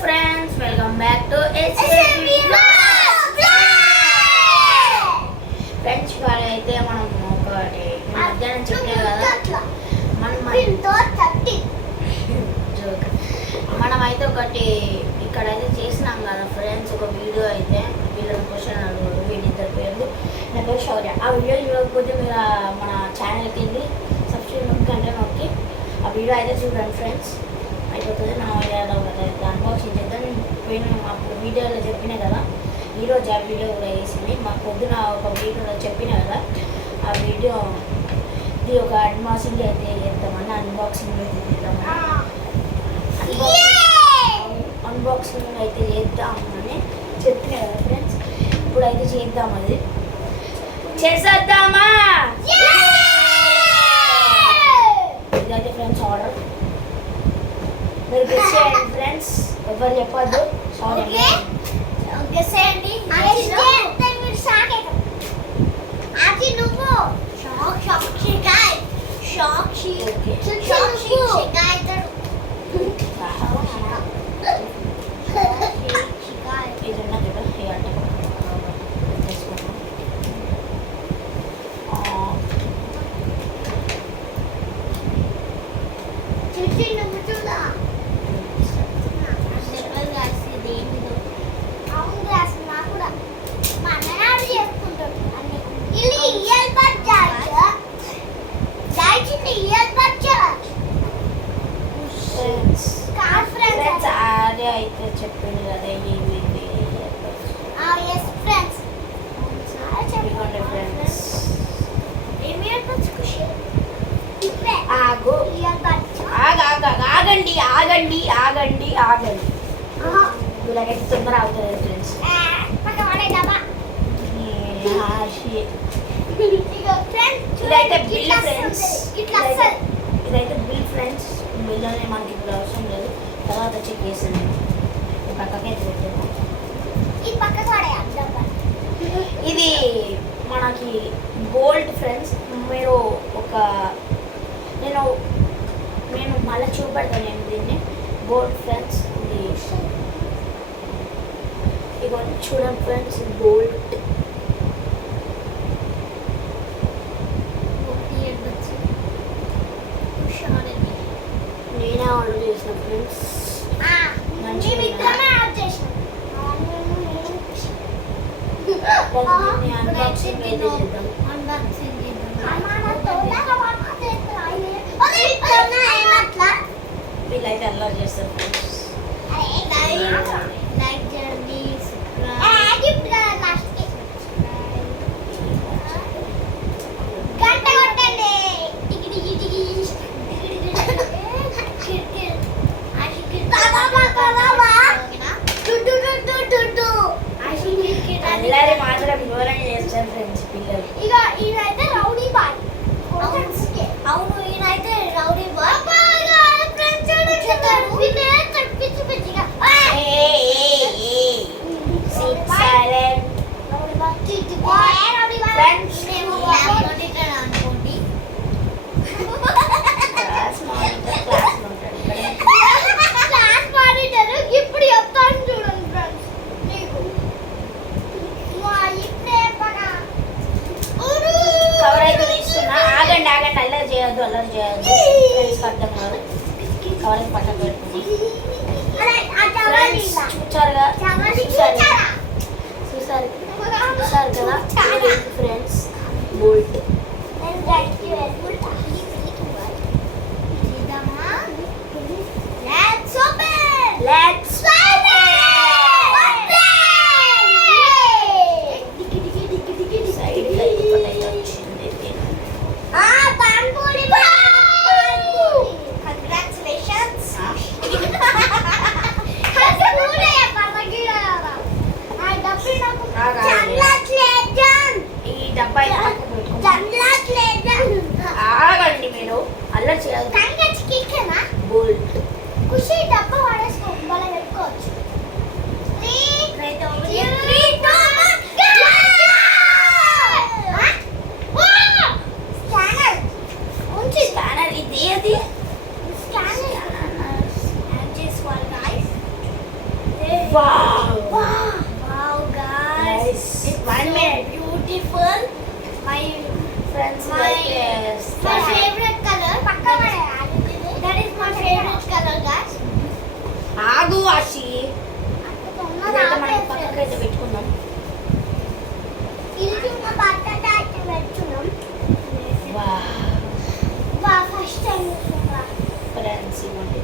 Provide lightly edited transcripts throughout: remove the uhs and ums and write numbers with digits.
friends, welcome back to SMB Vlogs. Friends, అయితే మనం ఒకటి మధ్యాహ్నం చెప్పే కదా మనం అయితే ఒకటి ఇక్కడైతే చేసినాం కదా ఫ్రెండ్స్, ఒక వీడియో అయితే వీళ్ళని క్వశ్చన్ అడుగుడు. వీళ్ళిద్దరు పేర్లు నా పేరు శౌర్య. ఆ వీడియో చూడకపోతే మీరు మన ఛానల్కి వెళ్ళి సబ్స్క్రైబ్ నొక్కంటే నొక్కి ఆ వీడియో అయితే చూడండి ఫ్రెండ్స్. అయిపోతుంది. మనం అన్బాక్సింగ్ చేద్దాం. పోయిన అప్పుడు వీడియోలో చెప్పినా కదా, ఈరోజు ఆ వీడియో కూడా వేసింది. మాకు పొద్దున ఒక వీడియోలో చెప్పిన కదా, ఆ వీడియో ఇది ఒక అన్బాక్సింగ్ అయితే చేద్దామని, అన్బాక్సింగ్ అయితే చేద్దామని, అన్బాక్సింగ్ అయితే చేద్దామని చెప్పిన కదా ఫ్రెండ్స్. ఇప్పుడైతే చేద్దాం, అది చేసేద్దామా. ఇదైతే ఫ్రెండ్స్ ఆర్డర్. మీరు గెస్ చేయండి ఫ్రెండ్స్, ఎవరు చెప్పొద్దు. సారీ గెస్ చేయండి. అయితే చెప్పింది కదా ఆగండి ఆగండి ఆగండి ఆగండి. ఇలాగైతే తొందర అవుతుంది ఫ్రెండ్స్. ఇదైతే బిల్ ఫ్రెండ్స్, ఇదైతే బిల్ ఫ్రెండ్స్. బిల్లోనే మనకి ఇప్పుడు అవసరం లేదు, తర్వాత చెక్ చేసాను. పక్కకైతే పెట్టాను. ఇది మనకి గోల్డ్ ఫ్రెండ్స్. మీరు ఒక నేను మళ్ళీ చూపెడతాను నేను దీన్ని. గోల్డ్ ఫ్రెండ్స్, ఇది ఇగో చూడండి ఫ్రెండ్స్, గోల్డ్. నేనే ఆర్డర్ చేసిన ఫ్రెండ్స్. అన్బాక్సింగ్ అయితే చేద్దాం. వీళ్ళైతే అలా చేస్తారు ఫ్రెండ్స్. అందరి మాత్రం వివరంగా చేస్తారు ఫ్రెండ్స్ పిల్లలు. ఇక ఈయనైతే రౌడీ బాయ్. అవును, ఈయనైతే రౌడీ బాయ్. అల్లరి చేయొద్దు ఫ్రెండ్స్, అర్థం కాదు. కవర్ పక్కన పెట్టుకున్నాం. చూసారు కదా friends, gold. Chocolate Wow. Wow, guys. Nice. It's 1 so minute. beautiful. My Friends, my favorite color. That is my favorite color, guys. ఆగు ఆశి ఇదైతే మనం పక్కకి అయితే పెట్టుకుందాం. ఇది ఉన్న బట్టట అయితే పెట్టున్నాం. ఫస్ట్ టైం ఫ్రెండ్స్ ఇవ్వండి.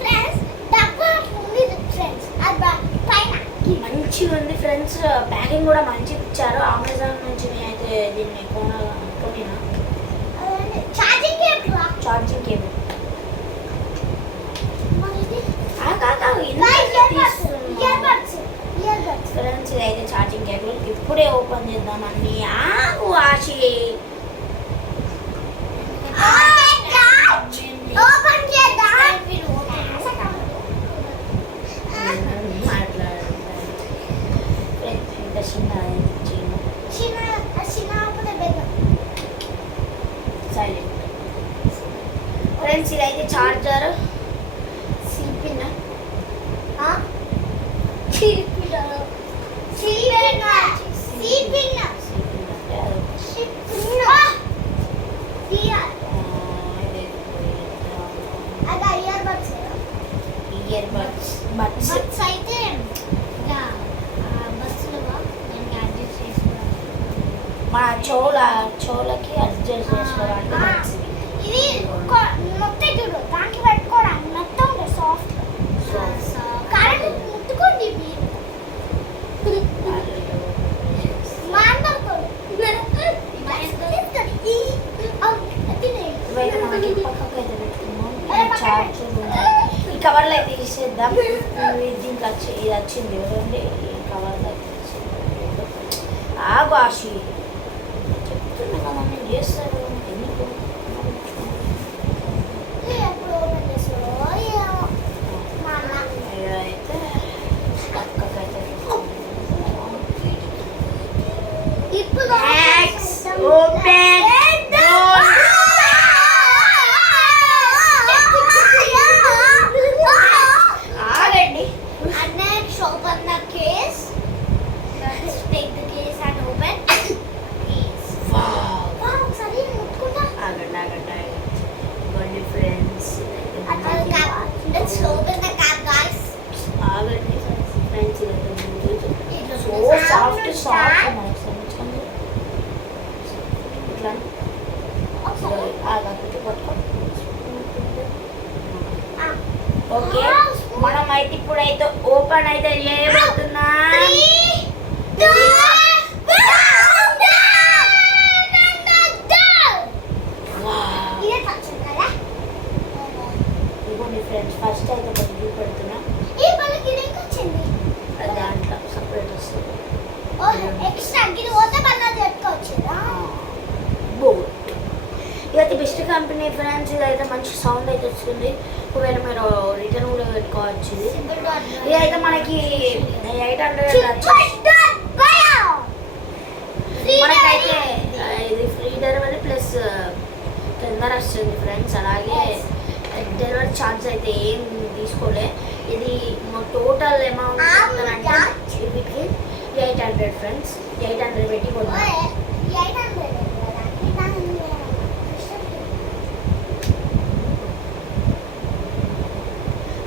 ఫ్రెండ్స్ డబ్బా ఉంది ఫ్రెండ్స్ అది పైన మంచిగా ఉంది ఫ్రెండ్స్. ప్యాకింగ్ కూడా మంచిగా ఇచ్చారు. అమెజాన్ నుంచి నేనైతే దీన్ని కొనినా charging cable charging cable. Friends ఇదైతే ఛార్జింగ్ కేబుల్. ఇప్పుడే ఓపెన్ చేద్దామని. ఆగు ఆశి. ఓపెన్ చేద్దాం. మాట్లాడాలి. ఇంత చిన్న సైలెంట్. ఫ్రెండ్స్ ఇదైతే చార్జర్. సిపిన్ ఇయర్ బడ్స్. బట్స్ అయితే బస్సులో దానికి అడ్జస్ట్ చేసుకోవాలి. మన చెవులకి అడ్జస్ట్ చేసుకోవడానికి బడ్స్. ఇది మొత్తం చూడు దానికి పెట్టుకోవడానికి మొత్తం సాఫ్ట్ కరెంట్ ముట్టుకోండి మీరు ఇవైతే మనకి పక్కకు అయితే పెట్టుకున్నాం. చార్జర్ ఈ కవర్లో అయితే తీసేద్దాం. దీనికి ఇది వచ్చింది కదండి. ఈ కవర్లో ఆగు ఆశి. చెప్తున్నా కదా నేను చేస్తాను. ఎందుకు ఎప్పుడు ఓపెన్ చేస్తారో అయితే పక్కకైతే ఇప్పుడు ఓపెన్ ఆగండి. Next, open the case. Let's take the case and open. Case. Wow, sorry, mutkunda. ఆగండి. ఇవ్వండి friends. Let's open the cap, guys. ఆగండి friends. It so looks soft sound. ఇట్లా Okay. ఆగండి పట్టుకో. Ah. ఓకే మనం అయితే ఇప్పుడైతే ఓపెన్ అయితే చేయబోతున్నా. 3, 2, 1. ఇదే పచ్చడి కదా? ఇవ్వండి ఫ్రెండ్స్. ఫస్ట్ అయితే ఒకటి పెడుతున్నా. ఈ పళ్ళకి ఇది ఇంకా వచ్చింది. అది దాంట్లో సపరేట్ వస్తుంది. ఎక్స్ట్రా ఇది పోతే మళ్ళీ పెట్టుకోవచ్చు. బోర్డ్ ఇదైతే బెస్ట్ కంపెనీ ఫ్రెండ్స్. ఇదైతే మంచి సౌండ్ అయితే వస్తుంది. ఒకవేళ మీరు రిటర్న్ కూడా పెట్టుకోవచ్చు. ఇదైతే మనకి 800 మనకైతే ఇది ఫ్రీ డెలివరీ ప్లస్ తొందర వస్తుంది ఫ్రెండ్స్. అలాగే డెలివరీ ఛార్జ్ అయితే ఏం తీసుకోలే. ఇది టోటల్ అమౌంట్ అంటే వీటికి 800 ఫ్రెండ్స్. 800 పెట్టి కొన్నాం.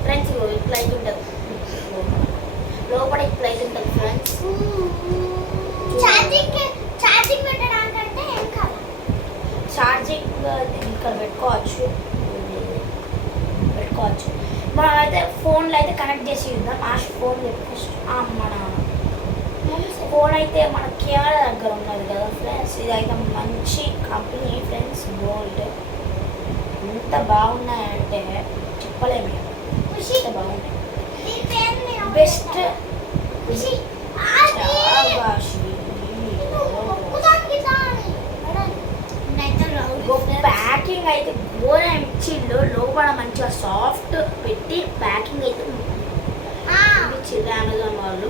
ఫ్రెండ్స్ ఇట్లా అయితే ఉంటుంది. లోపల ఇట్లా అయితే ఉంటుంది ఫ్రెండ్స్. ఛార్జింగ్ పెట్టడానికంటే ఏం కావాలి? ఛార్జింగ్ ఇక్కడ పెట్టుకోవచ్చు. మనం అయితే ఫోన్లో అయితే కనెక్ట్ చేసి ఇద్దాం. ఆ ఫోన్ ఫస్ట్ మన ఫోన్ అయితే మన కెమెరా దగ్గర ఉన్నది కదా ఫ్రెండ్స్. ఇది అయితే మంచి కంపెనీ ఫ్రెండ్స్. గోల్డ్ ఎంత బాగున్నాయంటే చెప్పలేము. ఎంత బాగున్నాయి. బెస్ట్ ప్యాకింగ్ అయితే ఘోరం ఇచ్చిండు. లోపల మంచిగా సాఫ్ట్ పెట్టి ప్యాకింగ్ అయితే ఇచ్చింది అమెజాన్ వాళ్ళు.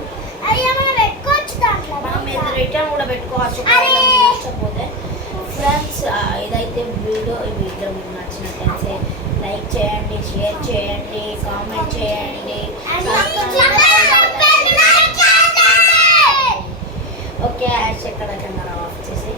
మనం మీద రిటర్న్ కూడా పెట్టుకోవచ్చు నచ్చకపోతే ఫ్రెండ్స్. ఇదైతే వీడియో మీకు నచ్చినట్లయితే లైక్ చేయండి, షేర్ చేయండి, కామెంట్ చేయండి. ఓకే, ఎక్కడ కెమెరా ఆఫ్ చేసి